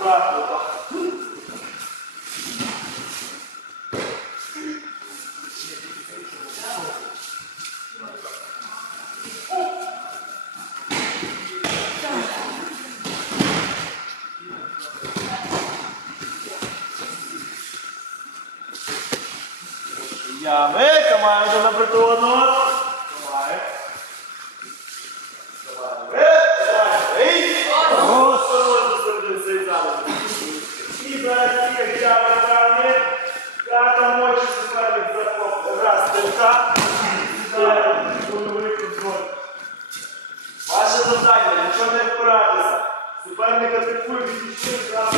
Акуратно, так. Ями, команда на притону. завдання, нічого не впиратися. Суперник атакує, відійшли, зразу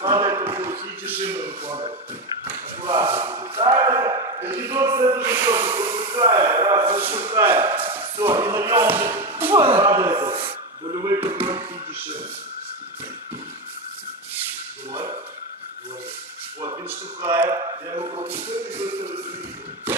падає тут і тишину виходить. Акуратно. Правильно? Епідон все дуже просто, пропускає, раз, не штовхає. Все, і на ньому вже падаєте. Больовий контроль і тишину. Давай. Давай. От, він штовхає, я його пропустив і виставив світло.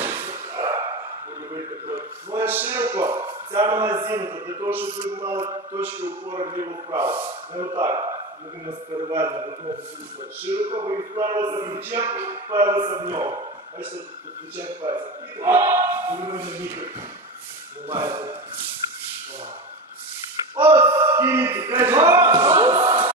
Больовий контроль. Ну, а широко, ця вона зігнута, для того, щоб ви мали точки опори вліво-вправо. Не отак. Він нас переверне до того посильства. Широко ви вперлися в плечем, вперлися в нього. Бачите, тут плечем вперся. І так, коли ви на вітер. Ви маєте. Ось, кінці, кажіть.